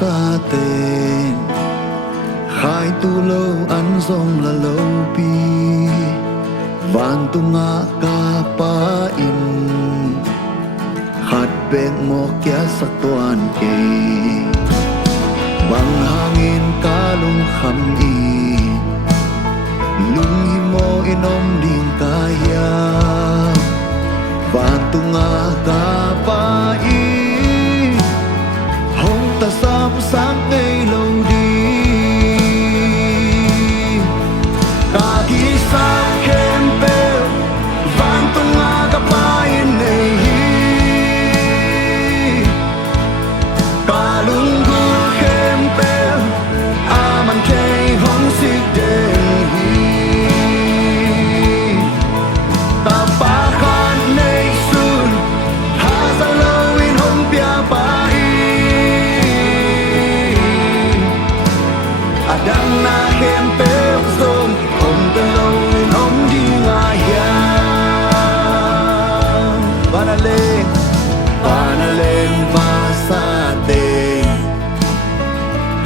sa tên khai tu lâu ăn dòng là lâu pi van tu ngã ca pa in khát bek mo kia sak tuan ke bang hangin kalung kham i lung hi mo inom ding kaya van tu ngã ca pa i hong ta sam sang ngày lâu đi ca ki sam khem pe van tu ngã ca pa in nei ca lung gu khem pe aman ke hong sik den hi ta pa khan nei sun ha sa lo in hong pia pa đang na khem pe zom om te lo in om di nga ya banalen va sa te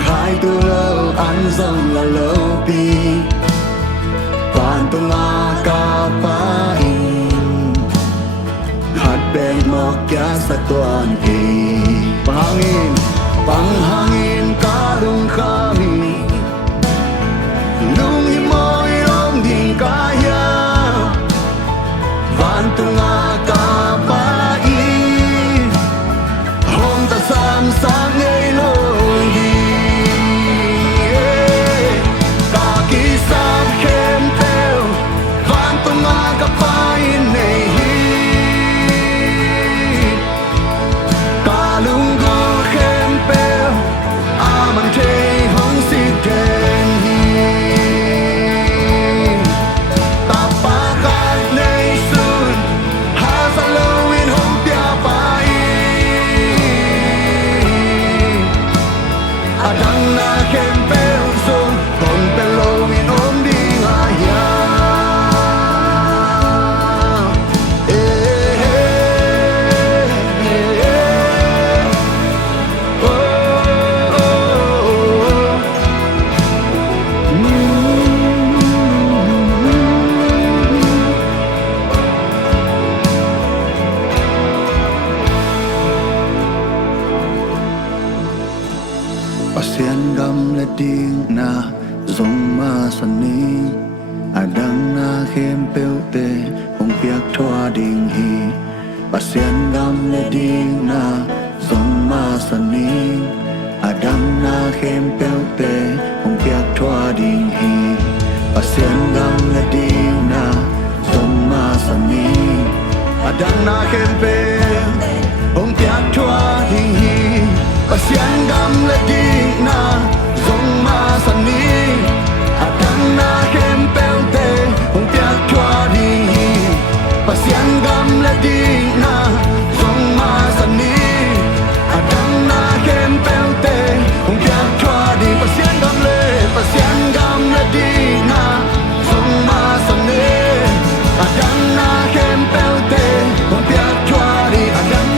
khai tu lo an zong la lo pi van tu nga ka pa in khat ben mo kya sa tuan ke panghangin kalung kami lung hi moi ong ding kaya van tu nga ka pa i hong ta sam sang ngày lo hi ka ki sam khem theo van tu nga ka pa i nei hi ka lung go khem pe aman the hong si den hi pasien gam le ding na zong ma san ni adang na khem peu te hong piak thoa ding hi pasien gam le ding na zong ma san ni adang na khem peu te hong piak thoa ding hi pasien gam le ding na zong ma san ni adang na khem peu hong piak thoa ding hi pasien gam le ding na zong ma san ni adang na khem peu te hong piak thoa ding hi pasien gam le ding na zong ma san ni adang na khem peu te hong piak thoa ding pasien gam le ding na zong ma san ni adang na khem peu te hong piak thoa ding adang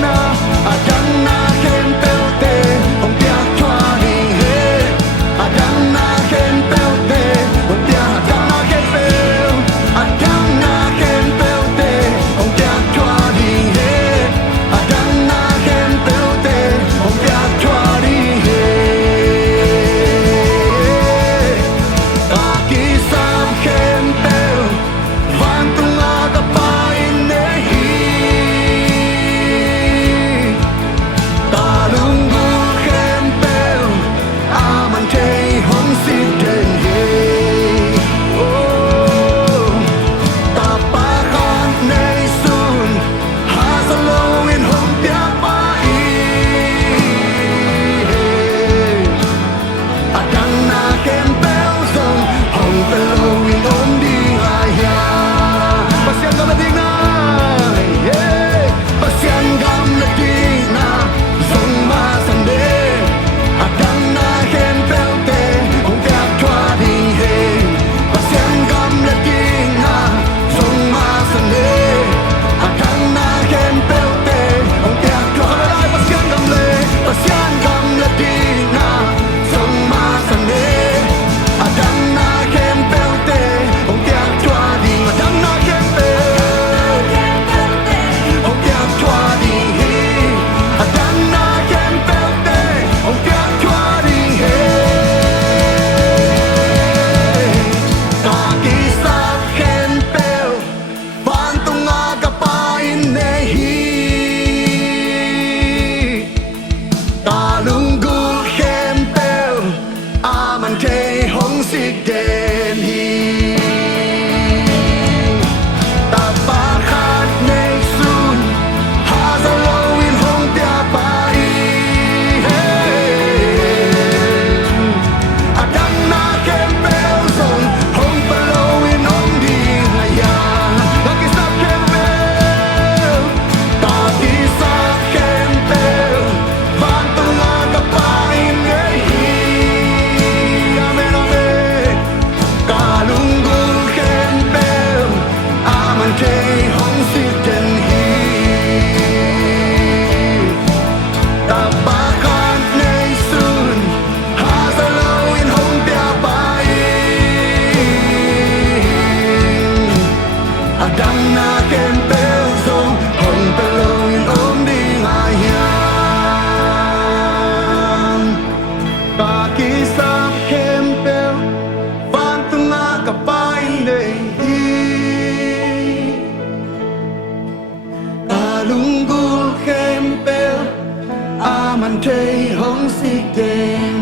thầy hong si đen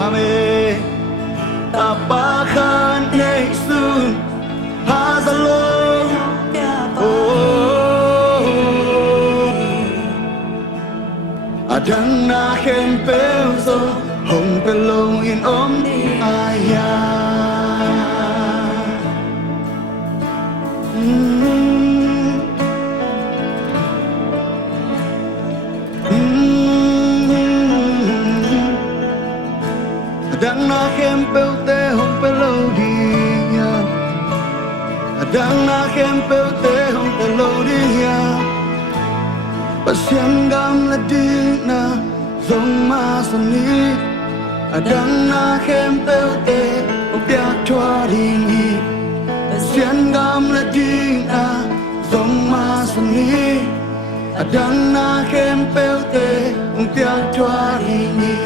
Amen ta ba khan nei sun ha za lo adang na khem pel zo hong pel long in om aya adang na khem pel te hong pel lo dia adang na khem pel te hong pel lo dia pasian gam la ding na zong ma san ni adang na khem pel te hong pya thwa ding hi pasian gam la ding na zong ma san ni adang na khem pel te hong pya thwa ding hi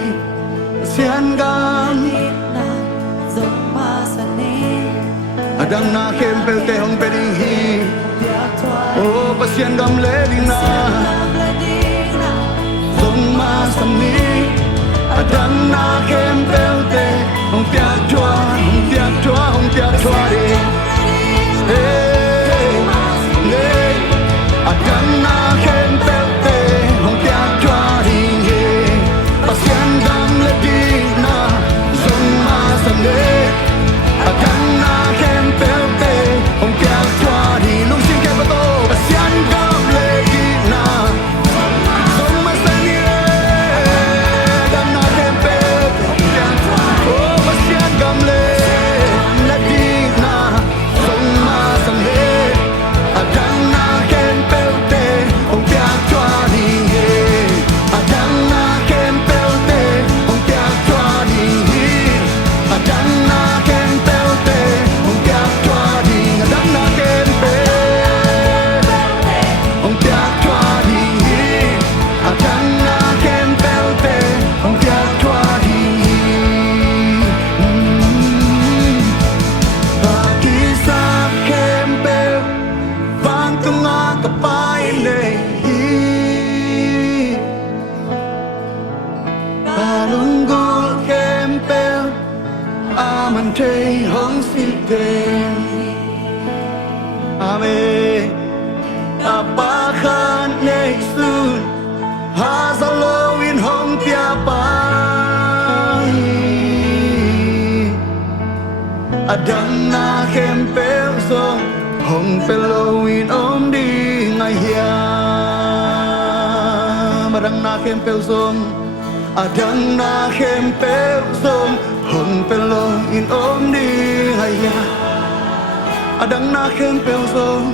pasian gam adang na khem pel te hong pe ding hi oh pasian gam le ding na zong ma san ni adang na khem pel te hong pya thwa đi adang na khem pel te hong pya thwa đi pasian gam le ding na zong ma san ni adang na khem pel te hong pya thwa đi lung sin ke ba to pasian gam le ding na zong ma san ni adang na khem pel te hong pya thwa oh pasian gam le ding na zong ma san ni adang na khem pel te hong pya thwa đi adang na khem pel te hong pya thwa đi adang na khem pel te hong pya thwa đi adang na khem pel hong pya thwa đi adang na khem pel te hong pya thwa đi Bagi sap khem pel vang tunga kapai nei Palunggul khem pel aman thei hong si đen Amen apa khan nei sun ha za lo in hong pya pai adang na khem pel song hong pel lo in om đi ngai hia adang na khem pel song adang na khem pel song hong pel lo in om đi ngai hia adang na khem pel song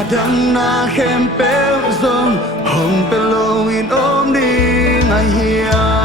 adang na khem pel song hong pel lo in om đi ngai hia